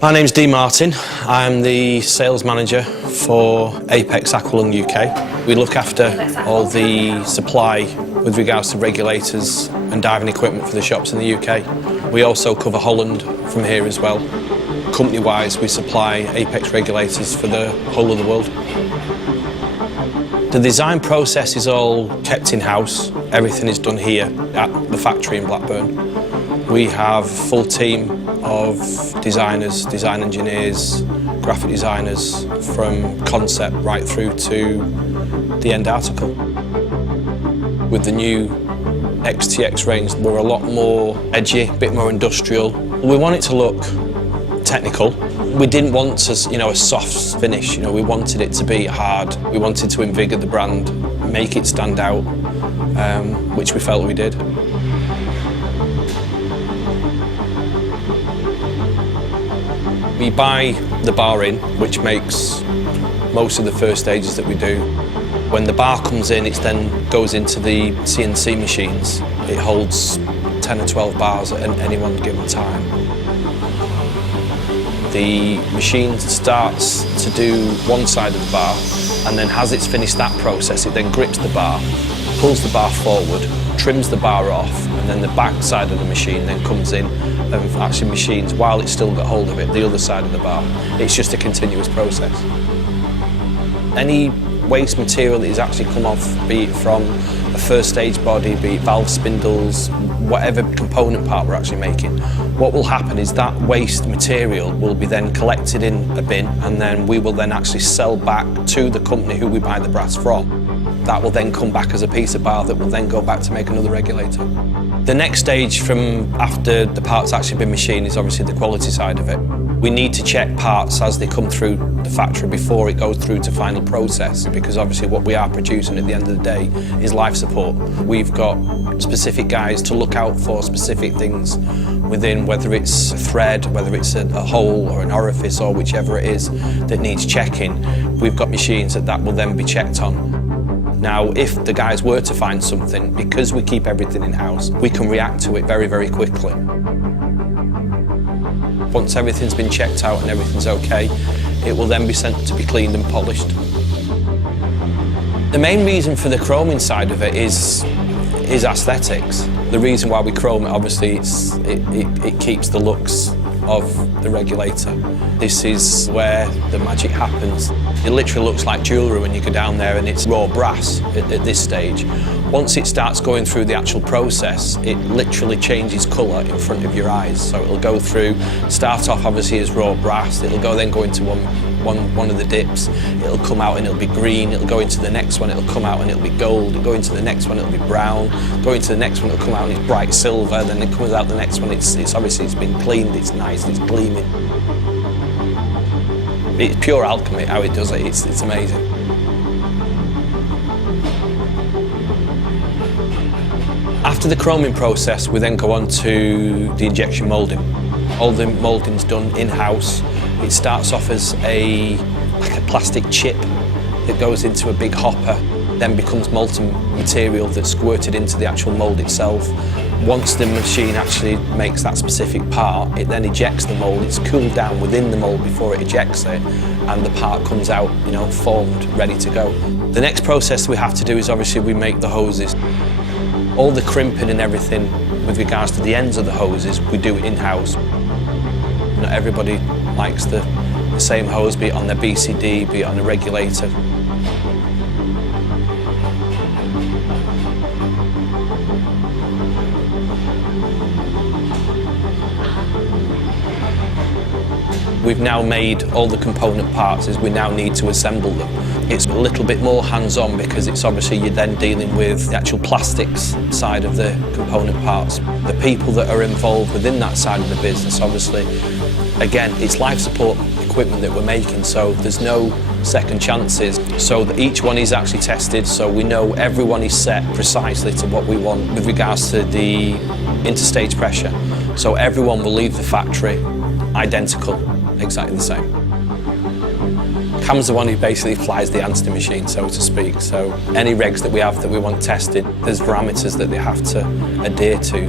My name's Dean Martin. I'm the sales manager for Apeks Aqualung UK. We look after all the supply with regards to regulators and diving equipment for the shops in the UK. We also cover Holland from here as well. Company-wise, we supply Apeks regulators for the whole of the world. The design process is all kept in-house. Everything is done here at the factory in Blackburn. We have a full team of designers, design engineers, graphic designers, from concept right through to the end article. With the new XTX range, we're a lot more edgy, a bit more industrial. We want it to look technical. We didn't want a soft finish. We wanted it to be hard. We wanted to invigorate the brand, make it stand out, which we felt we did. We buy the bar in, which makes most of the first stages that we do. When the bar comes in, it then goes into the CNC machines. It holds 10 or 12 bars at any one given time. The machine starts to do one side of the bar, and then as it's finished that process, it then grips the bar, pulls the bar forward, trims the bar off, and then the back side of the machine then comes in and actually machines while it's still got hold of it, the other side of the bar. It's just a continuous process. Any waste material that is actually come off, be it from a first stage body, be it valve spindles, whatever component part we're actually making, what will happen is that waste material will be then collected in a bin, and then we will then actually sell back to the company who we buy the brass from. That will then come back as a piece of bar that will then go back to make another regulator. The next stage from after the part's actually been machined is obviously the quality side of it. We need to check parts as they come through the factory before it goes through to final process, because obviously what we are producing at the end of the day is life support. We've got specific guys to look out for specific things within, whether it's a thread, whether it's a hole or an orifice or whichever it is that needs checking. We've got machines that will then be checked on. Now, if the guys were to find something, because we keep everything in-house, we can react to it very, very quickly. Once everything's been checked out and everything's okay, it will then be sent to be cleaned and polished. The main reason for the chroming side of it is aesthetics. The reason why we chrome it, obviously, it keeps the looks of the regulator. This is where the magic happens. It literally looks like jewellery when you go down there, and it's raw brass at this stage. Once it starts going through the actual process, it literally changes colour in front of your eyes. So it'll go through, start off obviously as raw brass, it'll then go into one of the dips, it'll come out and it'll be green, it'll go into the next one, it'll come out and it'll be gold, it'll go into the next one, it'll be brown, go into the next one, it'll come out and it's bright silver, then it comes out the next one, it's obviously it's been cleaned, it's nice, it's gleaming. It's pure alchemy how it does it, it's amazing. After the chroming process, we then go on to the injection moulding. All the moulding's done in-house. It starts off as like a plastic chip that goes into a big hopper, then becomes molten material that's squirted into the actual mould itself. Once the machine actually makes that specific part, it then ejects the mould. It's cooled down within the mould before it ejects it, and the part comes out, formed, ready to go. The next process we have to do is obviously we make the hoses. All the crimping and everything with regards to the ends of the hoses, we do it in-house. Not everybody likes the same hose, be it on their BCD, be it on a regulator. We've now made all the component parts as we now need to assemble them. It's a little bit more hands-on because it's obviously you're then dealing with the actual plastics side of the component parts. The people that are involved within that side of the business, obviously, again, it's life support equipment that we're making, so there's no second chances. So that each one is actually tested, so we know everyone is set precisely to what we want with regards to the interstage pressure. So everyone will leave the factory identical, exactly the same. Cam's the one who basically flies the answer machine, so to speak. So any regs that we have that we want tested, there's parameters that they have to adhere to,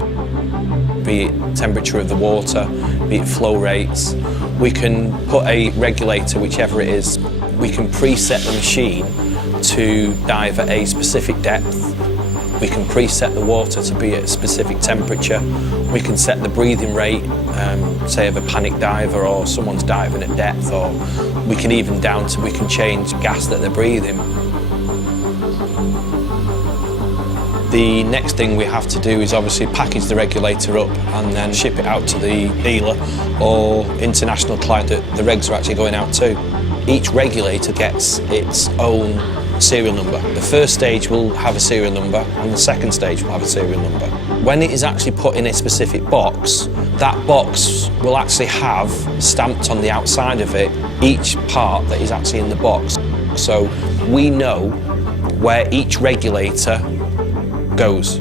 be it temperature of the water, be it flow rates. We can put a regulator, whichever it is, we can preset the machine to dive at a specific depth. We can preset the water to be at a specific temperature. We can set the breathing rate, say of a panic diver or someone's diving at depth, or we can even we can change gas that they're breathing. The next thing we have to do is obviously package the regulator up and then ship it out to the dealer or international client that the regs are actually going out to. Each regulator gets its own serial number. The first stage will have a serial number and the second stage will have a serial number. When it is actually put in a specific box, that box will actually have stamped on the outside of it each part that is actually in the box. So we know where each regulator goes.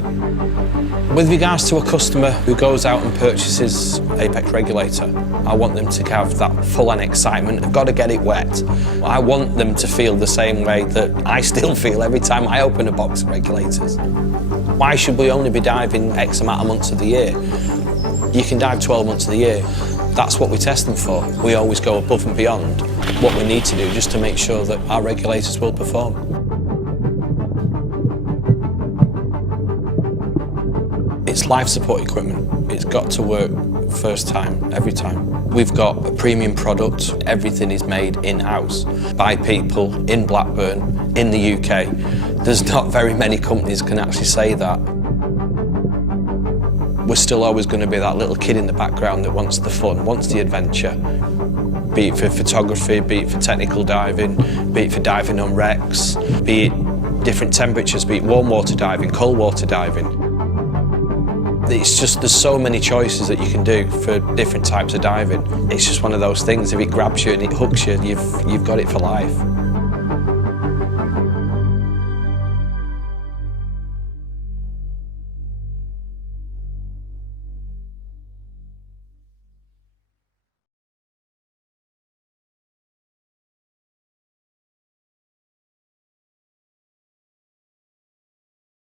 With regards to a customer who goes out and purchases Apeks regulator, I want them to have that full-on excitement. I've got to get it wet. I want them to feel the same way that I still feel every time I open a box of regulators. Why should we only be diving X amount of months of the year? You can dive 12 months of the year. That's what we test them for. We always go above and beyond what we need to do just to make sure that our regulators will perform. It's life support equipment. It's got to work first time, every time. We've got a premium product. Everything is made in-house by people in Blackburn, in the UK. There's not very many companies can actually say that. We're still always going to be that little kid in the background that wants the fun, wants the adventure. Be it for photography, be it for technical diving, be it for diving on wrecks, be it different temperatures, be it warm water diving, cold water diving. It's just, there's so many choices that you can do for different types of diving. It's just one of those things, if it grabs you and it hooks you, you've got it for life.